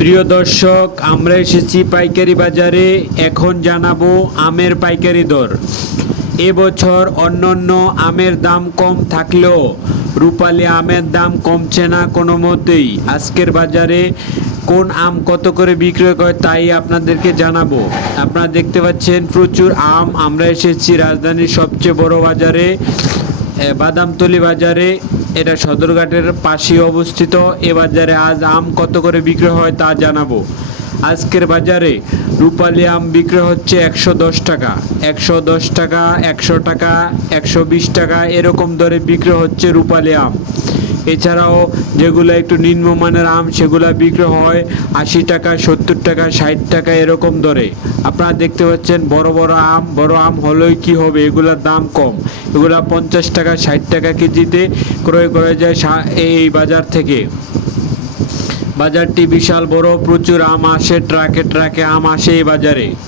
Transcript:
প্রিয় দর্শক, আমরা এসেছি পাইকারি বাজারে। এখন জানাব আমের পাইকারি দর। এবছর অন্যান্য আমের দাম কম থাকলেও রূপালী আমের দাম কমছে না কোনো মতেই। আজকের বাজারে কোন আম কত করে বিক্রয় করে তাই আপনাদেরকে জানাব। আপনারা দেখতে পাচ্ছেন প্রচুর আম। আমরা এসেছি রাজধানীর সবচেয়ে বড় বাজারে। বাদামতলি বাজারে, এটা সদরঘাটের পাশে অবস্থিত। এ বাজারে আজ আম কত করে বিক্রি হয় তা জানাব। আজকের বাজারে রূপালি আম বিক্রি হচ্ছে একশো দশ টাকা। একশো দশ টাকা, একশো টাকা, একশো বিশ টাকা, এরকম দরে বিক্রি হচ্ছে রূপালি আম। এছাড়াও যেগুলো একটু নিম্নমানের আম, সেগুলো বিক্রি হয় আশি টাকা, সত্তর টাকা, ষাট টাকা এরকম দরে। আপনারা দেখতে পাচ্ছেন বড় বড় আম বড় আম হলেই কি হবে? এগুলোর দাম কম। এগুলা পঞ্চাশ টাকা, ষাট টাকা কেজিতে ক্রয় করা যায় এই বাজার থেকে। বাজারটি বিশাল বড়, প্রচুর আম আসে, ট্রাকে ট্রাকে আম আসে এই বাজারে।